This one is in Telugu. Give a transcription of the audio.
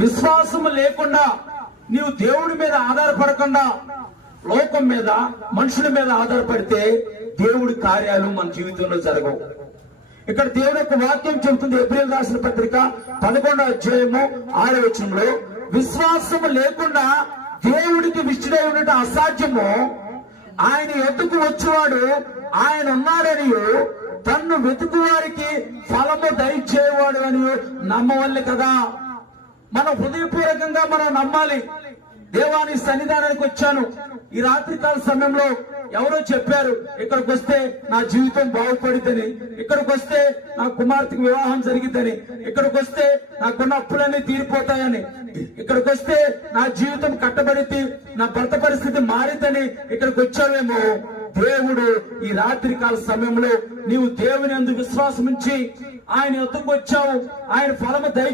విశ్వాసము లేకుండా నీవు దేవుడి మీద ఆధారపడకుండా లోకం మీద మనుషుల మీద ఆధారపడితే దేవుడి కార్యాలు మన జీవితంలో జరగవు. ఇక్కడ దేవుడి యొక్క వాక్యం చెబుతుంది, ఏప్రిల్ రాసిన పత్రిక 11వ అధ్యాయము 6వ వచనంలో, విశ్వాసము లేకుండా దేవుడికి విష్టుడై ఉండటం అసాధ్యము. ఆయన ఎద్దుకు వచ్చేవాడు ఆయన ఉన్నాడని, తన్ను వెతుకు వారికి ఫలము దయచేవాడు అని నమ్మవల్లి కదా. మనం హృదయపూర్వకంగా మనం నమ్మాలి. దేవాని సన్నిధానానికి వచ్చాను, ఈ రాత్రికాల సమయంలో ఎవరో చెప్పారు ఇక్కడికి వస్తే నా జీవితం బాగుపడిద్దని, ఇక్కడికి వస్తే నా కుమార్తెకు వివాహం జరిగిద్దని, ఇక్కడికి వస్తే నాకున్న అప్పులన్నీ తీరిపోతాయని, ఇక్కడికి వస్తే నా జీవితం కట్టబడిద్ది, నా భర్త పరిస్థితి మారిద్దని ఇక్కడికి వచ్చావేమో. దేవుడు ఈ రాత్రికాల సమయంలో నీవు దేవుని యందు విశ్వాసం ఉంచి ఆయన ఎత్తుకు వచ్చావు, ఆయన ఫలము దయ